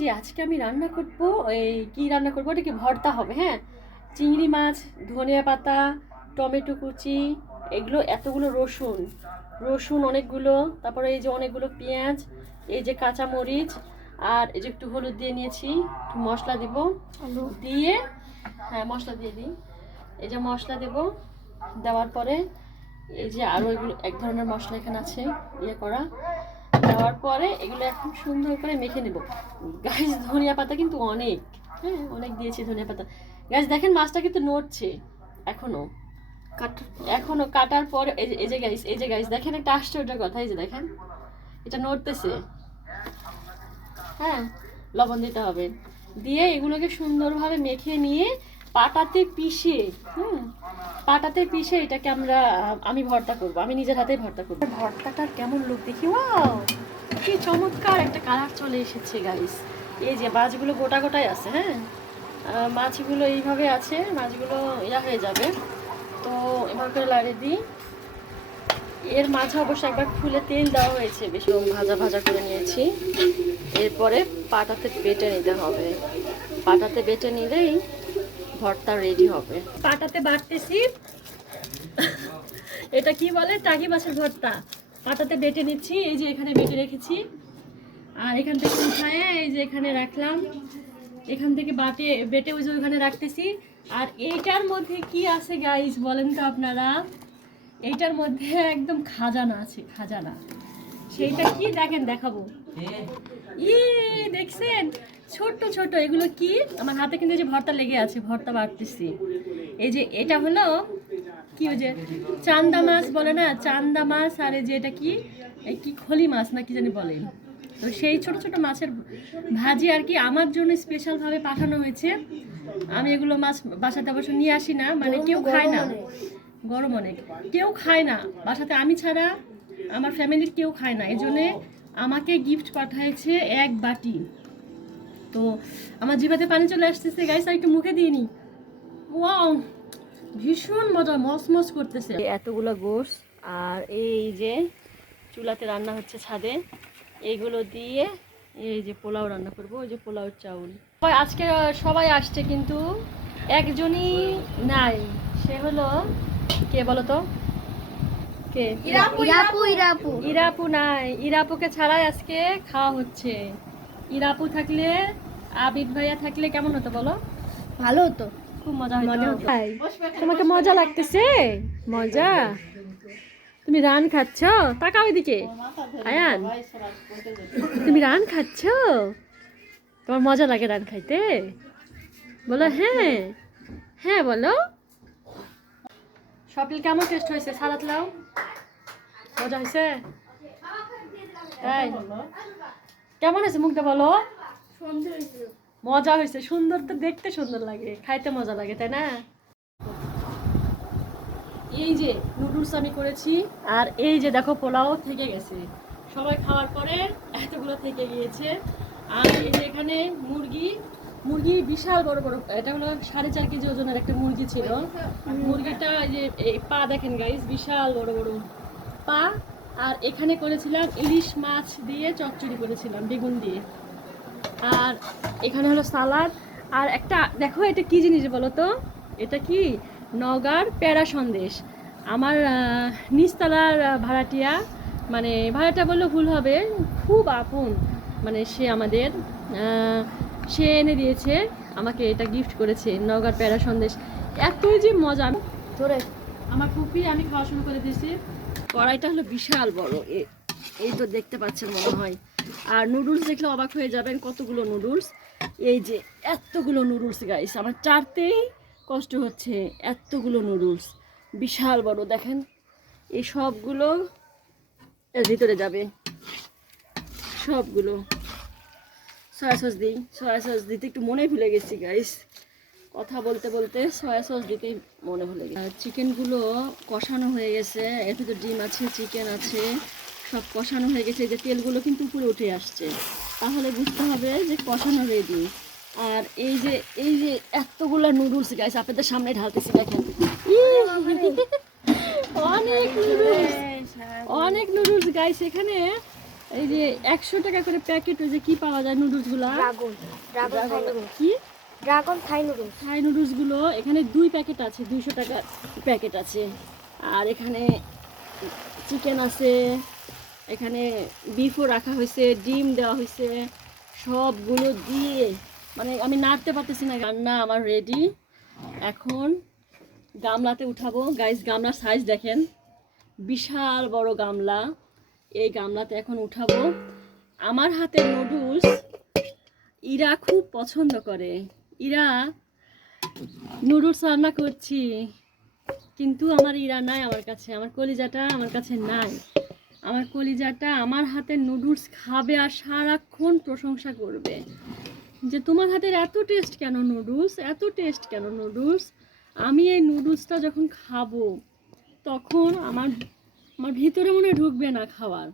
যে আজকে আমি রান্না করব, এই কি রান্না করবো, এটা কি ভর্তা হবে। হ্যাঁ, চিংড়ি মাছ, ধনিয়া পাতা, টমেটো কুচি, এগুলো এতগুলো রসুন রসুন অনেকগুলো, তারপরে এই যে অনেকগুলো পেঁয়াজ, এই যে কাঁচা মরিচ, আর এই যে একটু হলুদ দিয়ে নিয়েছি, একটু মশলা দিব দিয়ে, হ্যাঁ মশলা দিয়ে দিই, এই যে মশলা দেব, দেওয়ার পরে এই যে আরও এগুলো এক ধরনের মশলা এখানে আছে ইয়ে করা, দেওয়ার পরে এগুলো এখন সুন্দর করে মেখে নেব। গাইস ধনিয়া পাতা কিন্তু অনেক, হ্যাঁ অনেক দিয়েছি ধনিয়া পাতা। গাইস দেখেন মাছটা কিন্তু নড়ছে এখনো, এখনো কাটার পরে এই যে গাইস দেখেন একটা আশ্চর্য কথা, এই যে দেখেন এটা নড়তেছে। হ্যাঁ, লবণ দিতে হবে, দিয়ে এগুলোকে সুন্দরভাবে মেখে নিয়ে পাটাতে পিষে, পাটাতে পিষে এটাকে আমি ভর্তা করব, আমি নিজের হাতেই ভর্তা করব। ভর্তাটার কেমন লুক দেখি, ওয়াও কি চমৎকার একটা কালার চলে এসেছে গাইস। এই যে মাছগুলো গোটা গোটাই আছে, হ্যাঁ মাছগুলো এইভাবে আছে, মাছগুলো ইয়া হয়ে যাবে। তো এবার করে লাড়ে দিই। এর মাঝে অবশ্য একবার খুলে তেল দেওয়া হয়েছে, বেশি ভাজা ভাজা করে নিয়েছি। এরপরে পাটাতে বেটে নিতে হবে, পাটাতে বেটে নিলেই ভর্তা রেডি হবে। পাটাতে বাটতেছি, এটা কি বলে, টাকি মাছের ভর্তা। পাটাতে বেটে নিচ্ছি, এই যে এখানে বেটে রেখেছি, আর এখান থেকে উঠায় এই যে এখানে রাখলাম, এখান থেকে বেটে ওই যে ওইখানে রাখতেছি। আর এইটার মধ্যে কি আছে গাইস বলেন তো আপনারা, এইটার মধ্যে একদম খাজানা আছে, খাজানা। সেইটা কি দেখেন, দেখাবো। দেখছেন ছোট ছোট এগুলো কি, আমার হাতে কিন্তু যে ভর্তা লেগে আছে, ভর্তা বাড়তেছি। এই যে এটা হলো কি, ওই যে চান্দা মাছ বলে না, চান্দা মাছ, আর এই যে এটা কি, এই কি খলি মাছ না কি জানি বলে। তো সেই ছোট ছোট মাছের ভাজি আর কি আমার জন্য স্পেশালভাবে পাঠানো হয়েছে। আমি এগুলো মাছ বাসাতে অবশ্য নিয়ে আসি না, মানে কেউ খায় না, গরম অনেক, কেউ খায় না বাসাতে, আমি ছাড়া আমার ফ্যামিলির কেউ খায় না, এই জন্যে আমাকে গিফট পাঠাইছে এক বাটি। তো আমার জিভাতে পানি চলে আসতেছে গাইস, আর একটু মুখে দিয়ে নি, ওয়াও ভীষণ মজা, মস করতেছে। এতগুলো গোশ, আর এই যে চুলাতে রান্না হচ্ছে ছাদে, এইগুলো দিয়ে এই যে পোলাও রান্না করবো, ওই যে পোলাও চাউল। আজকে সবাই আসছে কিন্তু একজনই নাই, সে হলো কে বলো তো, কে? ইরাপু নাই, ইরাপুকে ছাড়াই আজকে খাওয়া হচ্ছে। ইরাপু থাকলে, আবিদ ভাইয়া থাকলে কেমন হতো বলো? ভালো হতো, খুব মজা হতো। তোমাকে মজা লাগতেছে? মজা, তুমি রান খাচ্ছ, তাকাও এদিকে আয়ান, তুমি রান খাচ্ছ, তোমার মজা লাগে রান খাইতে? বলো হ্যাঁ, হ্যাঁ বলো। সপিল কেমন টেস্ট হয়েছে? সালাদ লাও, মজা হয়েছে? তাই কেমন হয়েছে মুখটা বলো? মজা হয়েছে, সুন্দর তো দেখতে, সুন্দর লাগে, খাইতে মজা লাগে, তাই না? এই যে নুডলস আমি করেছি, আর এই যে দেখো পোলাও থেকে গেছে, সবাই খাওয়ার পরে এতগুলো থেকে গিয়েছে। আর এই যে এখানে মুরগি বিশাল বড় বড়, এটা হলো 4.5 কেজি ওজনের একটা মুরগি ছিল। মুরগিটা এই যে এই পা দেখেন গাইস, বিশাল বড় বড় পা। আর এখানে করেছিলাম ইলিশ মাছ দিয়ে চচ্চড়ি করেছিলাম বেগুন দিয়ে। আর এখানে হলো সালাদ, আর একটা দেখো এটা কি জিনিস বলো তো, এটা কি নগার প্যারা সন্দেশ। আমার নিচতলার ভাড়াটিয়া, মানে ভাড়াটা বললে ভুল হবে, খুব আপন, মানে সে আমাদের, সে এনে দিয়েছে আমাকে, এটা গিফট করেছে নগার প্যারা সন্দেশ। এতই যে মজা, ধরে আমার ফুপি, আমি খাওয়া শুরু করে দিয়েছি। কড়াইটা হলো বিশাল বড়, এই তো দেখতে পাচ্ছেন মনে হয়। আর নুডলস দেখলে অবাক হয়ে যাবেন, কতগুলো নুডলস, এই যে এতগুলো নুডলস গাইস, আমার চারতেই কষ্ট হচ্ছে, এতগুলো নুডলস বিশাল বড়। দেখেন এই সবগুলো এর ভিতরে যাবে, সবগুলো। সয়া সস দিই, সয়া সস দিতে একটু মনে ভুলে গেছি গাইস, কথা বলতে বলতে সয়া সস দিতে মনে ভুলে গেছি। চিকেনগুলো কষানো হয়ে গেছে, এর ভিতরে ডিম আছে, চিকেন আছে, সব কষানো হয়ে গেছে। এই যে তেলগুলো কিন্তু উপরে উঠে আসছে, তাহলে বুঝতে হবে যে কষানো রেডি। আর এই যে এতগুলো নুডলস গাইস আপনাদের সামনে ঢালতেছি, দেখেন অনেক নুডলস, অনেক নুডলস গাইস। এখানে এই যে 100 টাকা করে প্যাকেট, ওই যে কি পাওয়া যায় নুডলসগুলা, কি ড্রাগন থাই নুডলস। থাই নুডলসগুলো এখানে 2 প্যাকেট আছে, 200 টাকার প্যাকেট আছে। আর এখানে চিকেন আছে, এখানে বিফও রাখা হয়েছে, ডিম দেওয়া হয়েছে, সবগুলো দিয়ে মানে আমি নাড়তে পারতেছি না। রান্না আমার রেডি। এখন গামলাতে উঠাবো। গাইস, গামলার সাইজ দেখেন, বিশাল বড় গামলা। এই গামলাতে এখন উঠাবো। আমার হাতের নুডলস ইরা খুব পছন্দ করে। ইরা নুডলস রান্না করছি, কিন্তু আমার ইরা নাই আমার কাছে, আমার কলিজাটা আমার কাছে নাই। আমার কলিজাটা আমার হাতের নুডলস খাবে আর সারাক্ষণ প্রশংসা করবে যে তোমার হাতের এত টেস্ট কেন নুডলস, এত টেস্ট কেন নুডলস। আমি এই নুডলসটা যখন খাবো তখন আমার আমার ভিতরে মনে হয় ঢুকবে না খাওয়ার।